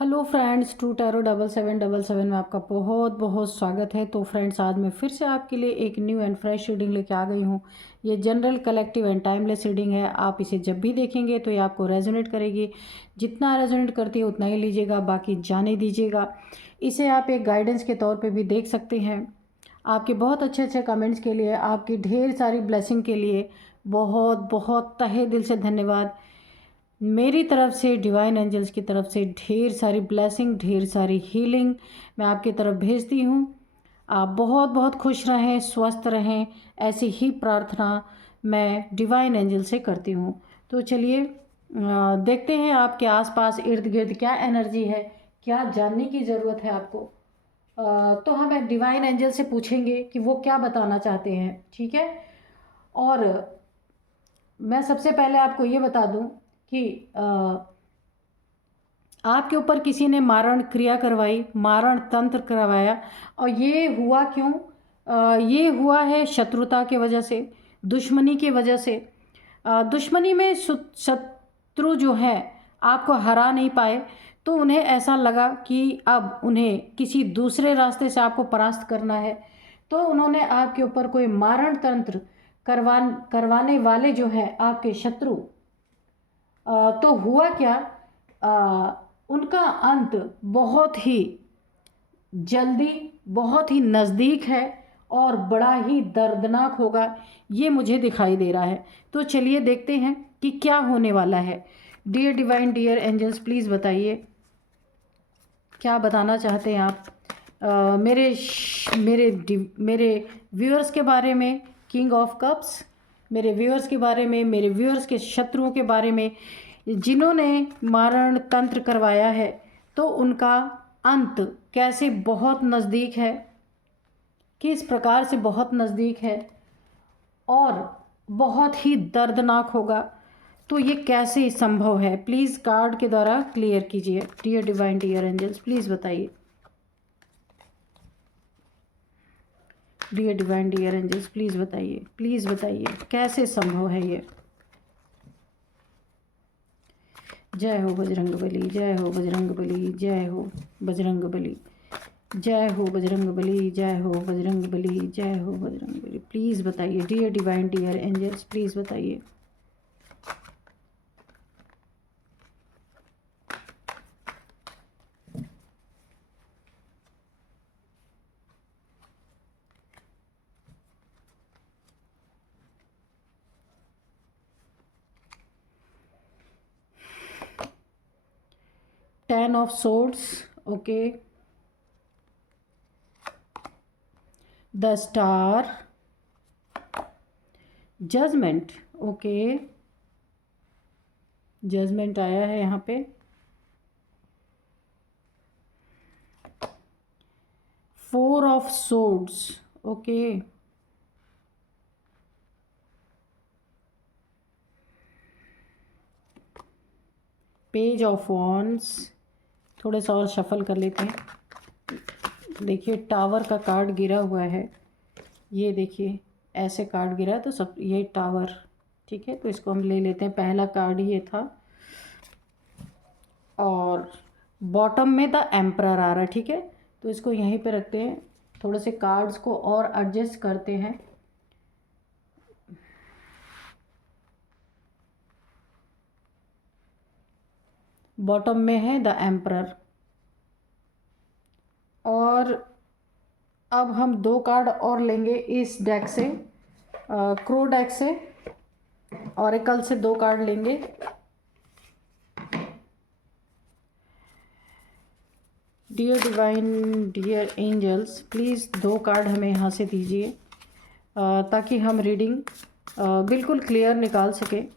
Hello friends, to tarot 7777 में आपका बहुत बहुत स्वागत है। तो फ्रेंड्स, आज मैं फिर से आपके लिए एक न्यू एंड फ्रेश रीडिंग लेके आ गई हूँ। ये general, collective and timeless reading है। आप इसे जब भी देखेंगे तो ये आपको रेजोनेट करेगी। जितना रेजोनेट करती है उतना ही लीजिएगा, बाकी जाने दीजिएगा। इसे आप एक गाइडेंस के तौर पर भी देख सकते हैं। आपके बहुत अच्छे अच्छे कमेंट्स के लिए, आपकी ढेर सारी ब्लेसिंग के लिए बहुत बहुत तहे दिल से धन्यवाद। मेरी तरफ से, डिवाइन एंजल्स की तरफ से ढेर सारी ब्लेसिंग, ढेर सारी हीलिंग मैं आपकी तरफ भेजती हूँ। आप बहुत बहुत खुश रहें, स्वस्थ रहें, ऐसी ही प्रार्थना मैं डिवाइन एंजल से करती हूँ। तो चलिए देखते हैं आपके आसपास इर्द गिर्द क्या एनर्जी है, क्या जानने की ज़रूरत है आपको। तो हम डिवाइन एंजल से पूछेंगे कि वो क्या बताना चाहते हैं, ठीक है। और मैं सबसे पहले आपको ये बता दूं कि आपके ऊपर किसी ने मारण क्रिया करवाई, मारण तंत्र करवाया। और ये हुआ क्यों? ये हुआ है शत्रुता की वजह से, दुश्मनी की वजह से। दुश्मनी में शत्रु जो है आपको हरा नहीं पाए, तो उन्हें ऐसा लगा कि अब उन्हें किसी दूसरे रास्ते से आपको परास्त करना है। तो उन्होंने आपके ऊपर कोई मारण तंत्र करवाने वाले जो है आपके शत्रु। तो हुआ क्या, उनका अंत बहुत ही जल्दी, बहुत ही नज़दीक है और बड़ा ही दर्दनाक होगा, ये मुझे दिखाई दे रहा है। तो चलिए देखते हैं कि क्या होने वाला है। Dear divine, dear angels, please बताइए क्या बताना चाहते हैं आप मेरे व्यूअर्स के बारे में। किंग ऑफ कप्स, मेरे व्यूअर्स के बारे में, मेरे व्यूअर्स के शत्रुओं के बारे में, जिन्होंने मारण तंत्र करवाया है, तो उनका अंत कैसे बहुत नज़दीक है, किस प्रकार से बहुत नज़दीक है और बहुत ही दर्दनाक होगा। तो ये कैसे संभव है, प्लीज़ कार्ड के द्वारा क्लियर कीजिए। Dear divine, dear angels, please बताइए। Dear divine, dear angels, please बताइए, प्लीज़ बताइए कैसे संभव है ये। जय हो बजरंग बली, जय हो बजरंग बली, जय हो बजरंग बली, जय हो बजरंग बली, जय हो बजरंग बली, जय हो बजरंग बली। प्लीज़ बताइए dear divine, dear angels, please बताइए। Ten of swords, okay. The star, judgement, okay. Judgement आया है यहाँ पे। Four of swords, okay. Page of wands, थोड़े सा और शफल कर लेते हैं। देखिए टावर का कार्ड गिरा हुआ है, ये देखिए ऐसे कार्ड गिरा है, तो सब ये टावर, ठीक है। तो इसको हम ले लेते हैं, पहला कार्ड ये था। और बॉटम में द एम्परर आ रहा है, ठीक है। तो इसको यहीं पे रखते हैं, थोड़े से कार्ड्स को और एडजस्ट करते हैं। बॉटम में है द एम्परर। और अब हम दो कार्ड और लेंगे इस डेक से, क्रो डेक से, ऑरेकल से दो कार्ड लेंगे। Dear divine, dear angels, please दो कार्ड हमें यहाँ से दीजिए, ताकि हम रीडिंग बिल्कुल क्लियर निकाल सकें।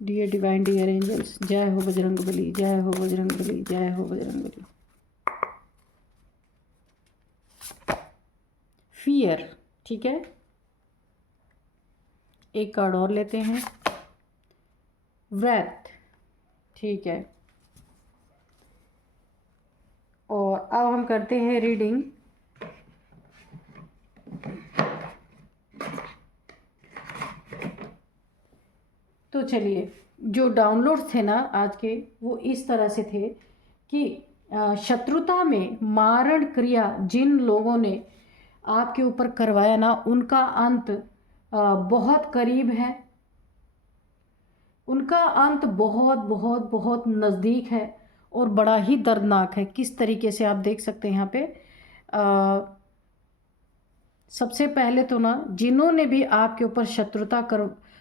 डियर डिवाइन, डियर एंजल्स, जय हो बजरंग बली, जय हो बजरंग बली, जय हो बजरंग बली। फियर, ठीक है। एक कार्ड और लेते हैं, व्रत, ठीक है। और अब हम करते हैं रीडिंग तो चलिए, जो डाउनलोड थे ना आज के, वो इस तरह से थे कि शत्रुता में मारण क्रिया जिन लोगों ने आपके ऊपर करवाया ना, उनका अंत बहुत करीब है, उनका अंत बहुत बहुत बहुत नज़दीक है और बड़ा ही दर्दनाक है। किस तरीके से आप देख सकते हैं यहाँ पे। सबसे पहले तो ना, जिन्होंने भी आपके ऊपर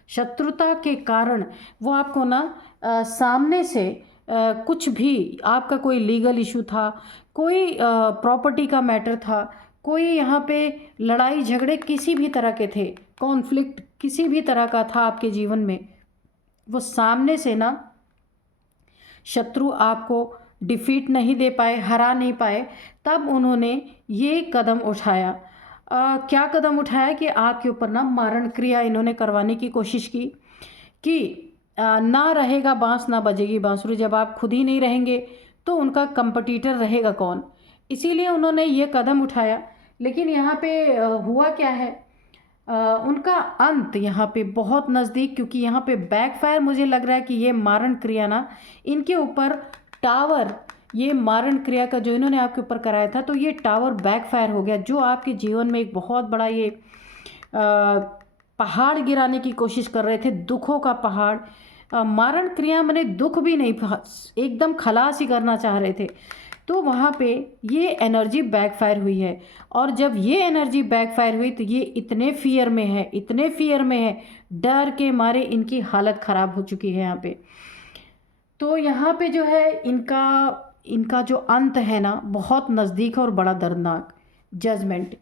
शत्रुता के कारण वो आपको ना सामने से कुछ भी, आपका कोई लीगल इशू था, कोई प्रॉपर्टी का मैटर था, कोई यहाँ पे लड़ाई झगड़े किसी भी तरह के थे, कॉन्फ्लिक्ट किसी भी तरह का था आपके जीवन में, वो सामने से ना शत्रु आपको डिफीट नहीं दे पाए, हरा नहीं पाए, तब उन्होंने ये कदम उठाया। क्या कदम उठाया कि आपके ऊपर ना मारण क्रिया इन्होंने करवाने की कोशिश की कि ना रहेगा बांस ना बजेगी बांसुरी। जब आप खुद ही नहीं रहेंगे तो उनका कंपटीटर रहेगा कौन। इसीलिए उन्होंने ये कदम उठाया। लेकिन यहाँ पे हुआ क्या है, उनका अंत यहाँ पे बहुत नज़दीक, क्योंकि यहाँ पे बैकफायर मुझे लग रहा है कि ये मारण क्रिया ना इनके ऊपर टावर, ये मारण क्रिया का जो इन्होंने आपके ऊपर कराया था, तो ये टावर बैकफायर हो गया, जो आपके जीवन में एक बहुत बड़ा ये पहाड़ गिराने की कोशिश कर रहे थे, दुखों का पहाड़। मारण क्रिया मैंने दुख भी नहीं, एकदम खलास ही करना चाह रहे थे। तो वहाँ पे ये एनर्जी बैकफायर हुई है, और जब ये एनर्जी बैकफायर हुई तो ये इतने फियर में है, इतने फियर में है, डर के मारे इनकी हालत ख़राब हो चुकी है यहाँ पे। तो यहाँ पे जो है इनका जो अंत है ना, बहुत नज़दीक और बड़ा दर्दनाक जजमेंट।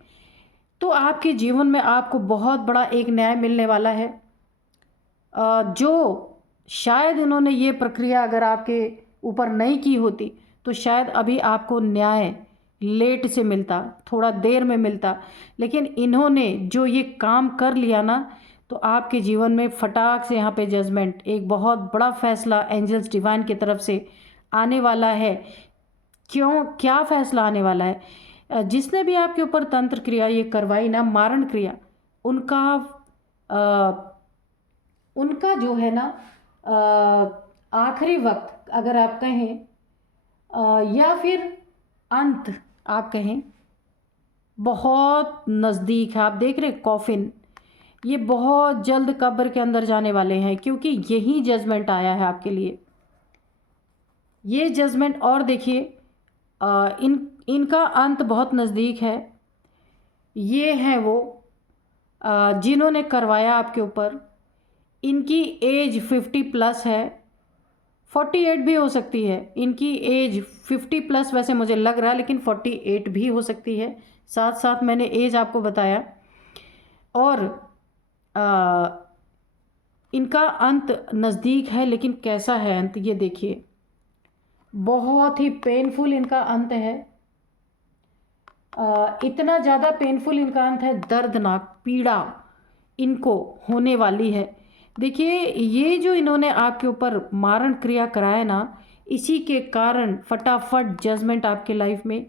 तो आपके जीवन में आपको बहुत बड़ा एक न्याय मिलने वाला है, जो शायद उन्होंने ये प्रक्रिया अगर आपके ऊपर नहीं की होती तो शायद अभी आपको न्याय लेट से मिलता, थोड़ा देर में मिलता। लेकिन इन्होंने जो ये काम कर लिया ना, तो आपके जीवन में फटाक से यहाँ पे जजमेंट, एक बहुत बड़ा फैसला एंजल्स डिवाइन की तरफ से आने वाला है। क्यों, क्या फैसला आने वाला है? जिसने भी आपके ऊपर तंत्र क्रिया ये करवाई ना, मारण क्रिया, उनका जो है ना आखिरी वक्त अगर आप कहें, या फिर अंत आप कहें, बहुत नज़दीक है। आप देख रहे कॉफिन, ये बहुत जल्द कब्र के अंदर जाने वाले हैं, क्योंकि यही जजमेंट आया है आपके लिए, ये जजमेंट। और देखिए इनका अंत बहुत नज़दीक है। ये हैं वो जिन्होंने करवाया आपके ऊपर, इनकी एज 50+ है, 48 भी हो सकती है। इनकी एज 50+ वैसे मुझे लग रहा है, लेकिन 48 भी हो सकती है। साथ साथ मैंने एज आपको बताया। और इनका अंत नज़दीक है, लेकिन कैसा है अंत ये देखिए, बहुत ही पेनफुल इनका अंत है। इतना ज़्यादा पेनफुल इनका अंत है, दर्दनाक पीड़ा इनको होने वाली है। देखिए, ये जो इन्होंने आपके ऊपर मारण क्रिया कराया ना, इसी के कारण फटाफट जजमेंट आपके लाइफ में।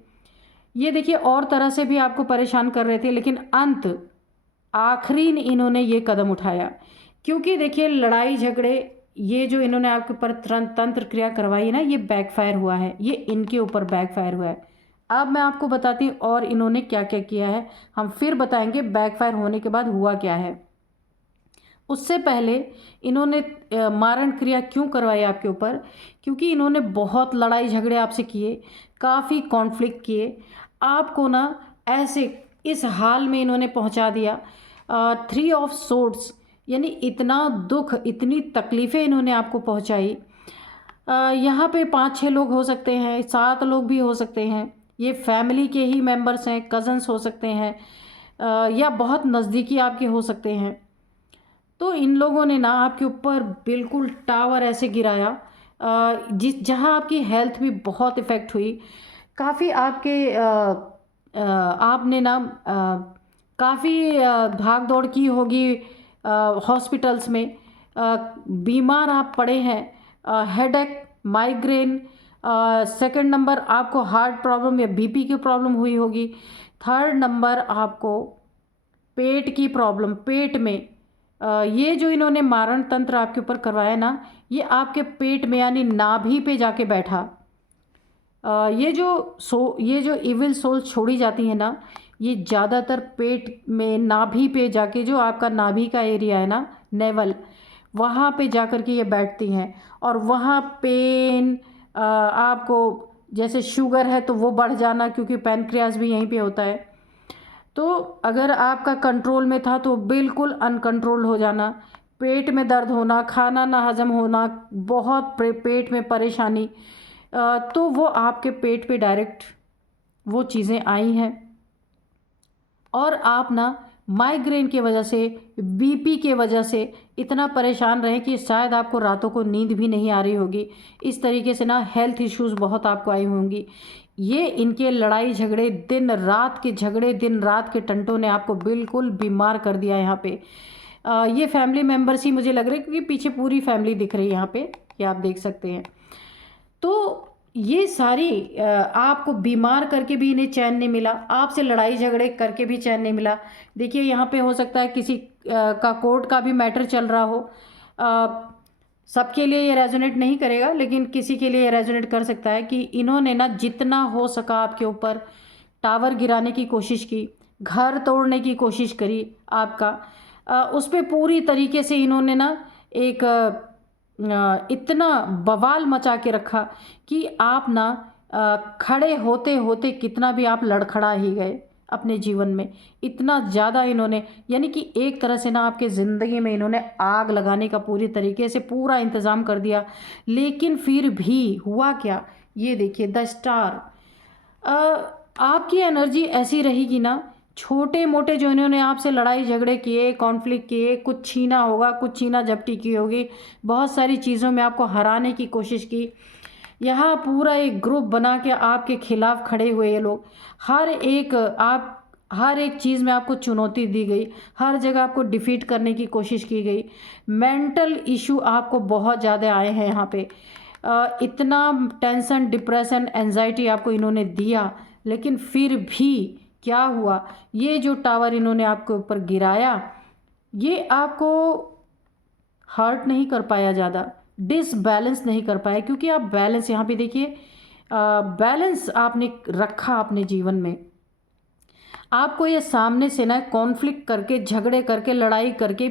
ये देखिए, और तरह से भी आपको परेशान कर रहे थे, लेकिन अंत आखिरी इन्होंने ये कदम उठाया। क्योंकि देखिए, लड़ाई झगड़े ये जो इन्होंने आपके ऊपर तंत्र क्रिया करवाई ना, ये बैकफायर हुआ है, ये इनके ऊपर बैकफायर हुआ है। अब मैं आपको बताती हूँ और इन्होंने क्या क्या किया है, हम फिर बताएंगे बैकफायर होने के बाद हुआ क्या है। उससे पहले इन्होंने मारण क्रिया क्यों करवाई आपके ऊपर, क्योंकि इन्होंने बहुत लड़ाई झगड़े आपसे किए, काफ़ी कॉन्फ्लिक्ट किए, आपको ना ऐसे इस हाल में इन्होंने पहुंचा दिया। 3 ऑफ सोर्ड्स, यानी इतना दुख, इतनी तकलीफ़ें इन्होंने आपको पहुंचाई। यहाँ पे 5-6 लोग हो सकते हैं, 7 लोग भी हो सकते हैं, ये फैमिली के ही मेंबर्स हैं, कज़न्स हो सकते हैं, या बहुत नज़दीकी आपके हो सकते हैं। तो इन लोगों ने ना आपके ऊपर बिल्कुल टावर ऐसे गिराया, जहाँ आपकी हेल्थ भी बहुत इफ़ेक्ट हुई। काफ़ी आपके आपने ना काफ़ी भाग दौड़ की होगी हॉस्पिटल्स में, बीमार आप पड़े हैं, हेडेक, माइग्रेन, सेकंड नंबर आपको हार्ट प्रॉब्लम या बीपी की प्रॉब्लम हुई होगी, थर्ड नंबर आपको पेट की प्रॉब्लम, पेट में ये जो इन्होंने मारण तंत्र आपके ऊपर करवाया ना, ये आपके पेट में यानी नाभि पे जाके बैठा। ये जो इविल सोल छोड़ी जाती है ना, ये ज़्यादातर पेट में नाभि पे जाके, जो आपका नाभि का एरिया है ना, नेवल, वहाँ पे जाकर के ये बैठती हैं। और वहाँ पेन, आपको जैसे शुगर है तो वो बढ़ जाना, क्योंकि पैनक्रियास भी यहीं पे होता है। तो अगर आपका कंट्रोल में था तो बिल्कुल अनकंट्रोल्ड हो जाना, पेट में दर्द होना, खाना ना हजम होना, बहुत पेट में परेशानी, तो वो आपके पेट पे डायरेक्ट वो चीज़ें आई हैं। और आप ना माइग्रेन की वजह से, बीपी के वजह से इतना परेशान रहे कि शायद आपको रातों को नींद भी नहीं आ रही होगी। इस तरीके से ना हेल्थ इश्यूज़ बहुत आपको आई होंगी। ये इनके लड़ाई झगड़े, दिन रात के झगड़े, दिन रात के टंटों ने आपको बिल्कुल बीमार कर दिया यहाँ पे। ये फैमिली मेम्बर्स ही मुझे लग रहे हैं, क्योंकि पीछे पूरी फैमिली दिख रही है यहाँ पे, ये आप देख सकते हैं। तो ये सारी आपको बीमार करके भी इन्हें चैन नहीं मिला, आपसे लड़ाई झगड़े करके भी चैन नहीं मिला। देखिए यहाँ पे हो सकता है किसी का कोर्ट का भी मैटर चल रहा हो। सबके लिए ये रेजोनेट नहीं करेगा, लेकिन किसी के लिए ये रेजोनेट कर सकता है कि इन्होंने ना जितना हो सका आपके ऊपर टावर गिराने की कोशिश की, घर तोड़ने की कोशिश करी आपका। उस पर पूरी तरीके से इन्होंने ना एक इतना बवाल मचा के रखा कि आप ना खड़े होते होते कितना भी आप लड़खड़ा ही गए अपने जीवन में। इतना ज़्यादा इन्होंने, यानी कि एक तरह से ना आपके ज़िंदगी में इन्होंने आग लगाने का पूरी तरीके से पूरा इंतज़ाम कर दिया। लेकिन फिर भी हुआ क्या, ये देखिए द स्टार। आपकी एनर्जी ऐसी रहेगी ना, छोटे मोटे जो इन्होंने आपसे लड़ाई झगड़े किए, कॉन्फ्लिक्ट किए, कुछ छीना होगा, कुछ छीना झपटी की होगी, बहुत सारी चीज़ों में आपको हराने की कोशिश की। यहाँ पूरा एक ग्रुप बना के आपके खिलाफ खड़े हुए ये लोग। हर एक चीज़ में आपको चुनौती दी गई, हर जगह आपको डिफीट करने की कोशिश की गई। मेंटल इशू आपको बहुत ज़्यादा आए हैं यहाँ पे। इतना टेंशन, डिप्रेशन, एंजाइटी आपको इन्होंने दिया, लेकिन फिर भी क्या हुआ, ये जो टावर इन्होंने आपके ऊपर गिराया, ये आपको हर्ट नहीं कर पाया, ज़्यादा डिसबैलेंस नहीं कर पाया, क्योंकि आप बैलेंस, यहाँ पे देखिए बैलेंस आपने रखा अपने जीवन में। आपको ये सामने से ना कॉन्फ्लिक्ट करके, झगड़े करके, लड़ाई करके,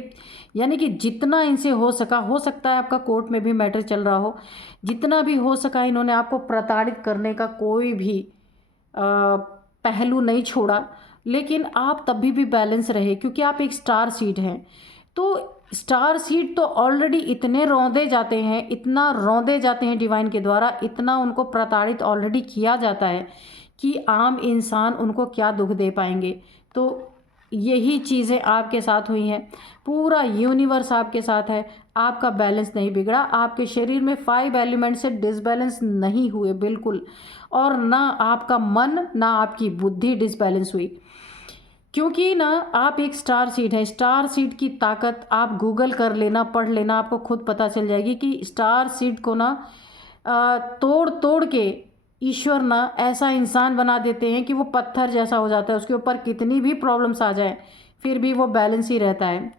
यानी कि जितना इनसे हो सका, हो सकता है आपका कोर्ट में भी मैटर चल रहा हो, जितना भी हो सका इन्होंने आपको प्रताड़ित करने का कोई भी पहलू नहीं छोड़ा। लेकिन आप तभी भी बैलेंस रहे, क्योंकि आप एक स्टार सीड हैं। तो स्टार सीड तो ऑलरेडी इतने रौंदे जाते हैं, इतना रौंदे जाते हैं डिवाइन के द्वारा, इतना उनको प्रताड़ित ऑलरेडी किया जाता है कि आम इंसान उनको क्या दुख दे पाएंगे। तो यही चीज़ें आपके साथ हुई हैं, पूरा यूनिवर्स आपके साथ है। आपका बैलेंस नहीं बिगड़ा, आपके शरीर में 5 एलिमेंट से डिसबैलेंस नहीं हुए बिल्कुल, और ना आपका मन, ना आपकी बुद्धि डिसबैलेंस हुई। क्योंकि ना आप एक स्टार सीड है। स्टार सीड की ताकत आप गूगल कर लेना, पढ़ लेना, आपको खुद पता चल जाएगी कि स्टार सीड को ना तोड़ तोड़ के ईश्वर ना ऐसा इंसान बना देते हैं कि वो पत्थर जैसा हो जाता है, उसके ऊपर कितनी भी प्रॉब्लम्स आ जाए फिर भी वो बैलेंस ही रहता है।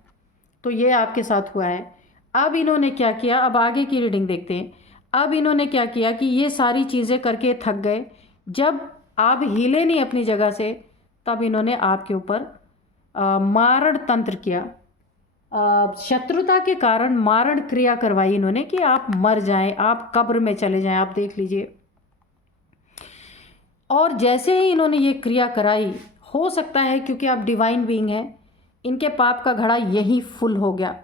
तो ये आपके साथ हुआ है। अब इन्होंने क्या किया, अब आगे की रीडिंग देखते हैं। अब इन्होंने क्या किया कि ये सारी चीज़ें करके थक गए, जब आप हिले नहीं अपनी जगह से, तब इन्होंने आपके ऊपर मारण तंत्र किया। शत्रुता के कारण मारण क्रिया करवाई इन्होंने कि आप मर जाएं, आप कब्र में चले जाएं। आप देख लीजिए। और जैसे ही इन्होंने ये क्रिया कराई, हो सकता है क्योंकि आप डिवाइन बीइंग हैं, इनके पाप का घड़ा यही फुल हो गया।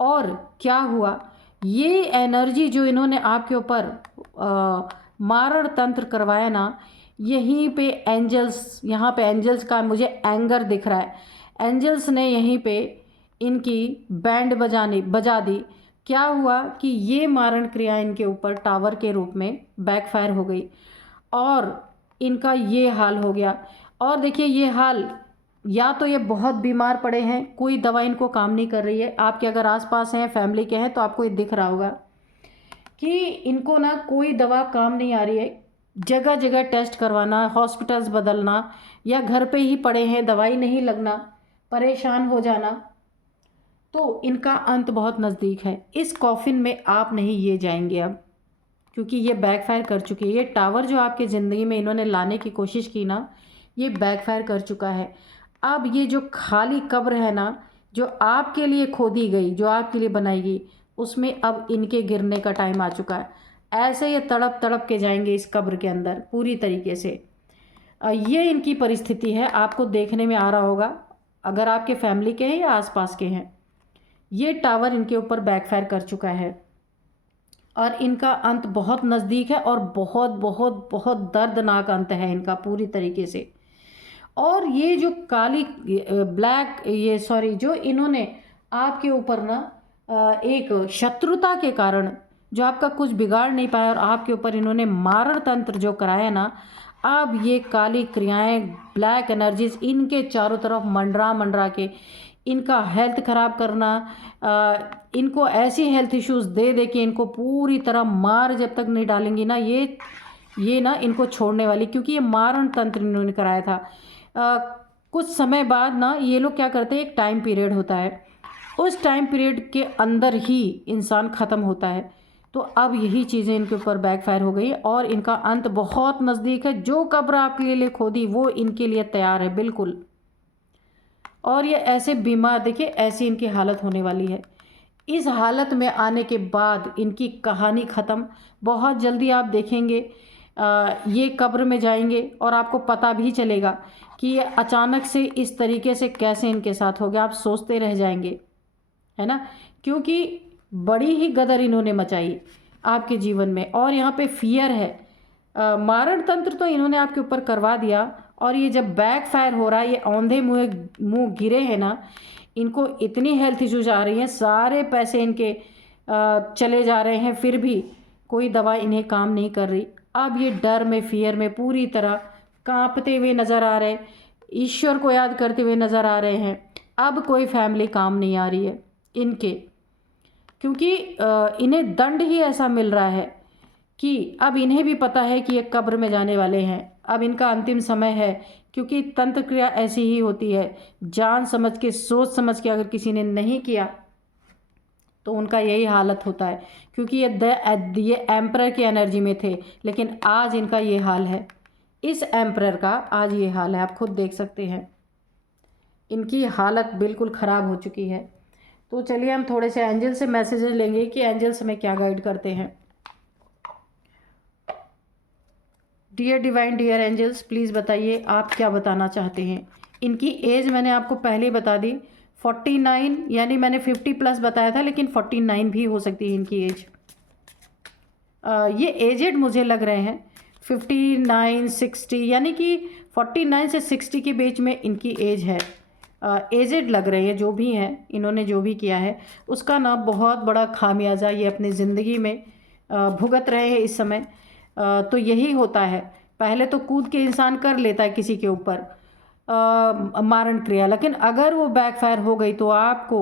और क्या हुआ, ये एनर्जी जो इन्होंने आपके ऊपर मारण तंत्र करवाया ना, यहीं पे एंजल्स, यहाँ पे एंजल्स का मुझे एंगर दिख रहा है। एंजल्स ने यहीं पे इनकी बैंड बजा दी। क्या हुआ कि ये मारण क्रिया इनके ऊपर टावर के रूप में बैकफायर हो गई और इनका ये हाल हो गया। और देखिए ये हाल, या तो ये बहुत बीमार पड़े हैं, कोई दवा इनको काम नहीं कर रही है। आपके अगर आसपास हैं, फैमिली के हैं, तो आपको ये दिख रहा होगा कि इनको ना कोई दवा काम नहीं आ रही है। जगह जगह टेस्ट करवाना, हॉस्पिटल्स बदलना, या घर पे ही पड़े हैं, दवाई नहीं लगना, परेशान हो जाना। तो इनका अंत बहुत नज़दीक है। इस कॉफिन में आप नहीं ये जाएंगे अब, क्योंकि ये बैकफायर कर चुकी है। ये टावर जो आपके ज़िंदगी में इन्होंने लाने की कोशिश की ना, ये बैकफायर कर चुका है। अब ये जो खाली कब्र है ना, जो आपके लिए खोदी गई, जो आपके लिए बनाई गई, उसमें अब इनके गिरने का टाइम आ चुका है। ऐसे ये तड़प तड़प के जाएंगे इस कब्र के अंदर पूरी तरीके से। ये इनकी परिस्थिति है, आपको देखने में आ रहा होगा, अगर आपके फैमिली के हैं या आसपास के हैं। ये टावर इनके ऊपर बैकफायर कर चुका है और इनका अंत बहुत नज़दीक है और बहुत बहुत बहुत दर्दनाक अंत है इनका पूरी तरीके से। और ये जो काली ब्लैक ये सॉरी जो इन्होंने आपके ऊपर ना एक शत्रुता के कारण जो आपका कुछ बिगाड़ नहीं पाया और आपके ऊपर इन्होंने मारण तंत्र जो कराया ना, अब ये काली क्रियाएं, ब्लैक एनर्जीज इनके चारों तरफ मंडरा मंडरा के इनका हेल्थ ख़राब करना, इनको ऐसी हेल्थ इश्यूज़ दे दे के इनको पूरी तरह मार जब तक नहीं डालेंगी ना, ये ना इनको छोड़ने वाली, क्योंकि ये मारण तंत्र इन्होंने कराया था। कुछ समय बाद ना ये लोग क्या करते हैं, एक टाइम पीरियड होता है, उस टाइम पीरियड के अंदर ही इंसान ख़त्म होता है। तो अब यही चीज़ें इनके ऊपर बैकफायर हो गई और इनका अंत बहुत नज़दीक है। जो कब्र आपके लिए खोदी वो इनके लिए तैयार है बिल्कुल। और ये ऐसे बीमार, देखिए ऐसी इनकी हालत होने वाली है। इस हालत में आने के बाद इनकी कहानी ख़त्म। बहुत जल्दी आप देखेंगे ये कब्र में जाएंगे और आपको पता भी चलेगा कि ये अचानक से इस तरीके से कैसे इनके साथ हो गया। आप सोचते रह जाएंगे, है ना, क्योंकि बड़ी ही गदर इन्होंने मचाई आपके जीवन में। और यहाँ पे फियर है, मारण तंत्र तो इन्होंने आपके ऊपर करवा दिया और ये जब बैक फायर हो रहा है, ये औंधे मुँह गिरे हैं ना, इनको इतनी हेल्थ इश्यूज आ रही हैं, सारे पैसे इनके चले जा रहे हैं, फिर भी कोई दवा इन्हें काम नहीं कर रही। अब ये डर में, फियर में पूरी तरह कांपते हुए नज़र आ रहे हैं, ईश्वर को याद करते हुए नज़र आ रहे हैं। अब कोई फैमिली काम नहीं आ रही है इनके, क्योंकि इन्हें दंड ही ऐसा मिल रहा है कि अब इन्हें भी पता है कि ये कब्र में जाने वाले हैं। अब इनका अंतिम समय है, क्योंकि तंत्र क्रिया ऐसी ही होती है, जान समझ के, सोच समझ के अगर किसी ने नहीं किया तो उनका यही हालत होता है। क्योंकि ये एम्परर की एनर्जी में थे, लेकिन आज इनका ये हाल है, इस एम्परर का आज ये हाल है। आप खुद देख सकते हैं, इनकी हालत बिल्कुल ख़राब हो चुकी है। तो चलिए हम थोड़े से एंजल से मैसेजेस लेंगे कि एंजल्स हमें क्या गाइड करते हैं। Dear divine, dear angels, please बताइए आप क्या बताना चाहते हैं। इनकी एज मैंने आपको पहले ही बता दी, 49, यानी मैंने 50 प्लस बताया था, लेकिन 49 भी हो सकती है इनकी एज। ये एजेड मुझे लग रहे हैं, 59, 60, यानी कि 49 से 60 के बीच में इनकी एज है। एजेड लग रहे हैं, जो भी हैं, इन्होंने जो भी किया है उसका ना बहुत बड़ा खामियाजा ये अपनी ज़िंदगी में भुगत रहे हैं इस समय। तो यही होता है, पहले तो कूद के इंसान कर लेता है किसी के ऊपर मारण क्रिया, लेकिन अगर वो बैकफायर हो गई तो आपको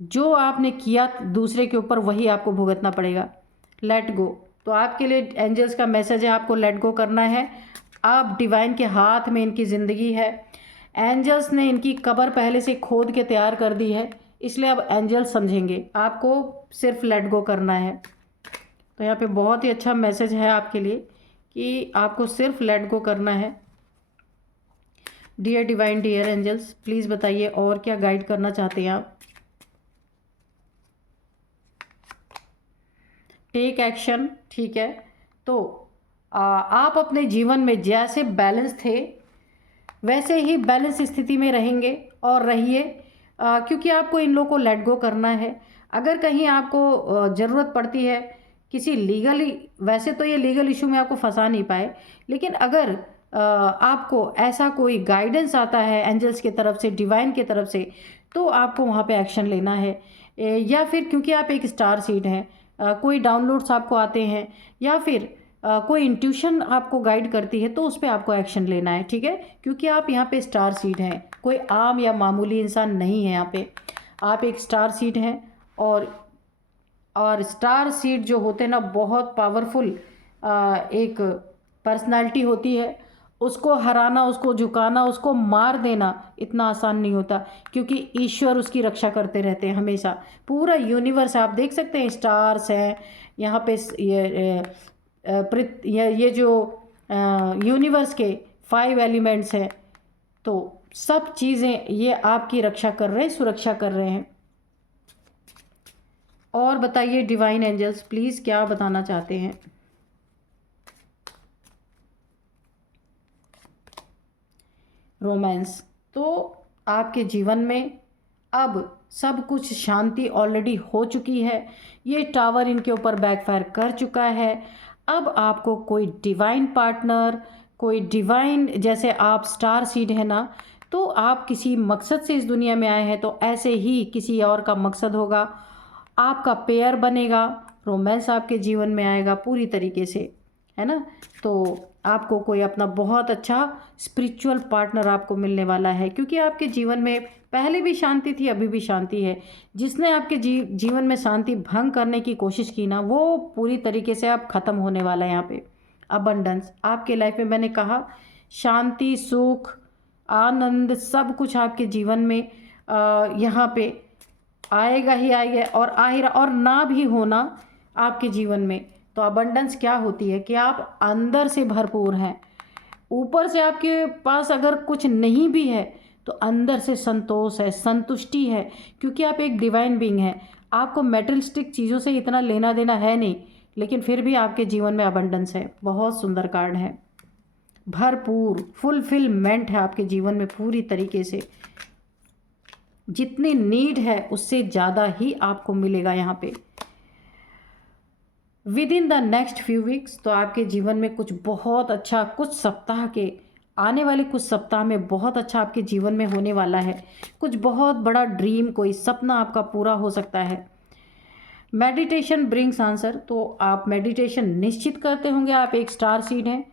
जो आपने किया दूसरे के ऊपर वही आपको भुगतना पड़ेगा। Let go. तो आपके लिए एंजल्स का मैसेज है, आपको लेट गो करना है। आप डिवाइन के हाथ में इनकी ज़िंदगी है। एंजल्स ने इनकी कब्र पहले से खोद के तैयार कर दी है, इसलिए अब एंजल्स समझेंगे, आपको सिर्फ लेट गो करना है। तो यहाँ पे बहुत ही अच्छा मैसेज है आपके लिए कि आपको सिर्फ लेट गो करना है। Dear divine, dear angels, please बताइए और क्या गाइड करना चाहते हैं आप। टेक एक्शन, ठीक है। तो आप अपने जीवन में जैसे बैलेंस थे वैसे ही बैलेंस स्थिति में रहेंगे और रहिए, क्योंकि आपको इन लोगों को लेट गो करना है। अगर कहीं आपको ज़रूरत पड़ती है किसी लीगली, वैसे तो ये लीगल इशू में आपको फंसा नहीं पाए, लेकिन अगर आपको ऐसा कोई गाइडेंस आता है एंजल्स की तरफ से, डिवाइन की तरफ से, तो आपको वहाँ पे एक्शन लेना है। या फिर क्योंकि आप एक स्टार सीड हैं, कोई डाउनलोड्स आपको आते हैं या फिर कोई इंट्यूशन आपको गाइड करती है, तो उस पर आपको एक्शन लेना है, ठीक है। क्योंकि आप यहाँ पे स्टार सीड हैं, कोई आम या मामूली इंसान नहीं है यहाँ पे, आप एक स्टार सीड हैं। और स्टार सीड जो होते हैं ना, बहुत पावरफुल एक पर्सनालिटी होती है, उसको हराना, उसको झुकाना, उसको मार देना इतना आसान नहीं होता, क्योंकि ईश्वर उसकी रक्षा करते रहते हैं हमेशा। पूरा यूनिवर्स आप देख सकते हैं, स्टार्स हैं यहाँ पे, ये जो यूनिवर्स के 5 एलिमेंट्स हैं, तो सब चीज़ें ये आपकी रक्षा कर रहे हैं, सुरक्षा कर रहे हैं। और बताइए डिवाइन एंजल्स प्लीज़ क्या बताना चाहते हैं। रोमांस, तो आपके जीवन में अब सब कुछ शांति ऑलरेडी हो चुकी है। ये टावर इनके ऊपर बैकफायर कर चुका है। अब आपको कोई डिवाइन पार्टनर, कोई डिवाइन, जैसे आप स्टार सीड है ना, तो आप किसी मकसद से इस दुनिया में आए हैं, तो ऐसे ही किसी और का मकसद होगा, आपका पेयर बनेगा, रोमांस आपके जीवन में आएगा पूरी तरीके से, है ना। तो आपको कोई अपना बहुत अच्छा स्पिरिचुअल पार्टनर आपको मिलने वाला है, क्योंकि आपके जीवन में पहले भी शांति थी, अभी भी शांति है। जिसने आपके जीवन में शांति भंग करने की कोशिश की ना, वो पूरी तरीके से अब ख़त्म होने वाला है। यहाँ पे अबंडेंस आपके लाइफ में, मैंने कहा शांति, सुख, आनंद, सब कुछ आपके जीवन में यहाँ पे आएगा ही आएगा, और आएगा, और ना भी होना आपके जीवन में। तो अबंडेंस क्या होती है कि आप अंदर से भरपूर हैं, ऊपर से आपके पास अगर कुछ नहीं भी है तो अंदर से संतोष है, संतुष्टि है, क्योंकि आप एक डिवाइन बीइंग हैं। आपको मेटलिस्टिक चीज़ों से इतना लेना देना है नहीं, लेकिन फिर भी आपके जीवन में अबंडेंस है। बहुत सुंदर कार्ड है, भरपूर फुलफिलमेंट है आपके जीवन में पूरी तरीके से। जितनी नीड है उससे ज़्यादा ही आपको मिलेगा यहाँ पे with in the next few weeks. तो आपके जीवन में कुछ बहुत अच्छा, कुछ सप्ताह के, आने वाले कुछ सप्ताह में बहुत अच्छा आपके जीवन में होने वाला है। कुछ बहुत बड़ा ड्रीम, कोई सपना आपका पूरा हो सकता है। मेडिटेशन ब्रिंग्स आंसर, तो आप मेडिटेशन निश्चित करते होंगे। आप एक स्टार सीड हैं,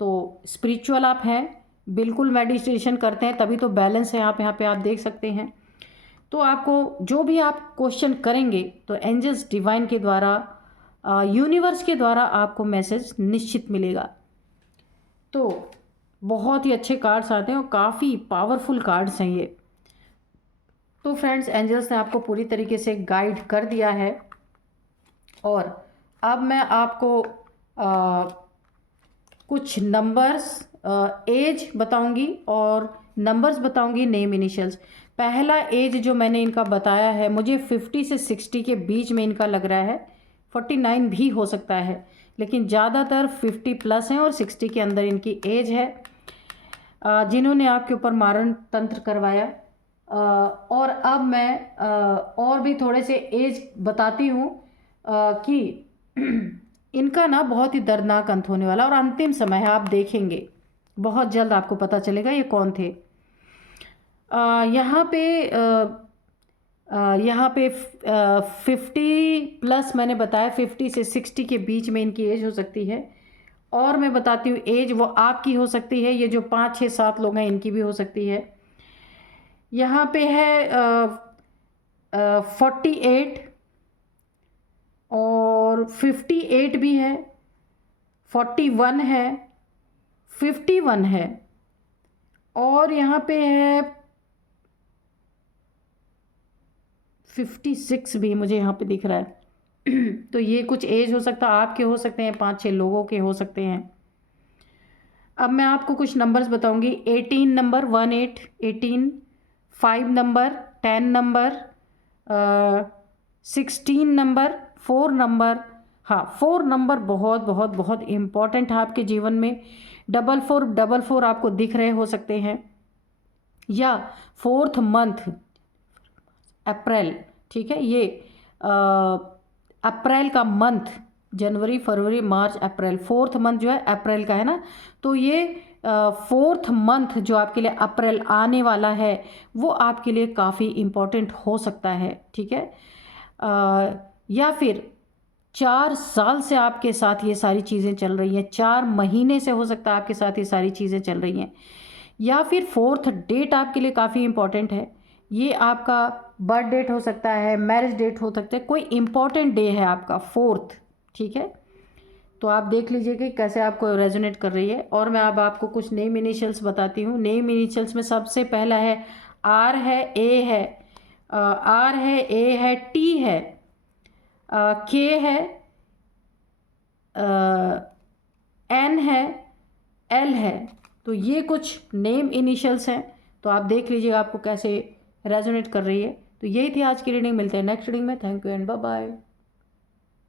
तो स्पिरिचुअल आप हैं, बिल्कुल मेडिटेशन करते हैं, तभी तो बैलेंस है आप यहाँ पे आप देख सकते हैं। तो आपको जो भी आप क्वेश्चन करेंगे, तो एंजल्स डिवाइन के द्वारा, यूनिवर्स के द्वारा आपको मैसेज निश्चित मिलेगा। तो बहुत ही अच्छे कार्ड्स आते हैं और काफ़ी पावरफुल कार्ड्स हैं ये। तो फ्रेंड्स, एंजल्स ने आपको पूरी तरीके से गाइड कर दिया है, और अब मैं आपको कुछ नंबर्स, एज बताऊंगी और नंबर्स बताऊंगी, नेम, इनिशियल्स। पहला एज जो मैंने इनका बताया है, मुझे 50 से 60 के बीच में इनका लग रहा है, 49 भी हो सकता है, लेकिन ज़्यादातर 50 प्लस हैं और 60 के अंदर इनकी एज है। जिन्होंने आपके ऊपर मारण तंत्र करवाया, और अब मैं और भी थोड़े से एज बताती हूँ कि इनका ना बहुत ही दर्दनाक अंत होने वाला, और अंतिम समय है, आप देखेंगे बहुत जल्द आपको पता चलेगा ये कौन थे। यहाँ पे 50 प्लस मैंने बताया, 50 से 60 के बीच में इनकी एज हो सकती है। और मैं बताती हूँ एज, वो आपकी हो सकती है, ये जो 5, 6, 7 लोग हैं इनकी भी हो सकती है। यहाँ पे है 48 और 58 भी है, 41 है, 51 है, और यहाँ पे है 56 भी मुझे यहाँ पे दिख रहा है। तो ये कुछ एज हो सकता है, आपके हो सकते हैं, 5-6 लोगों के हो सकते हैं। अब मैं आपको कुछ नंबर्स बताऊंगी। 18 number, 18, 18, 5 number, 10 number, 16 number, 4 number. हाँ, 4 नंबर बहुत बहुत बहुत इम्पॉर्टेंट है आपके जीवन में। 44 आपको दिख रहे हो सकते हैं, या 4th मंथ अप्रैल, ठीक है, ये अप्रैल का मंथ, जनवरी, फरवरी, मार्च, अप्रैल, 4th मंथ जो है अप्रैल का है ना, तो ये 4th मंथ जो आपके लिए अप्रैल आने वाला है, वो आपके लिए काफ़ी इम्पोर्टेंट हो सकता है, ठीक है। या फिर 4 साल से आपके साथ ये सारी चीज़ें चल रही हैं, 4 महीने से हो सकता है आपके साथ ये सारी चीज़ें चल रही हैं। या फिर 4th डेट आपके लिए काफ़ी इम्पोर्टेंट है। ये आपका बर्थ डेट हो सकता है, मैरिज डेट हो सकता है, कोई इम्पोर्टेंट डे है आपका 4th, ठीक है। तो आप देख लीजिए कि कैसे आपको रेजोनेट कर रही है। और मैं अब आपको कुछ नेम इनिशियल्स बताती हूँ। नेम इनिशियल्स में सबसे पहला है आर है, ए है, आर है, ए है, टी है, के है, एन है, एल है। तो ये कुछ नेम इनिशियल्स हैं। तो आप देख लीजिएगा आपको कैसे रेजोनेट कर रही है। तो यही थी आज की रीडिंग। मिलते हैं नेक्स्ट रीडिंग में। Thank you and bye bye.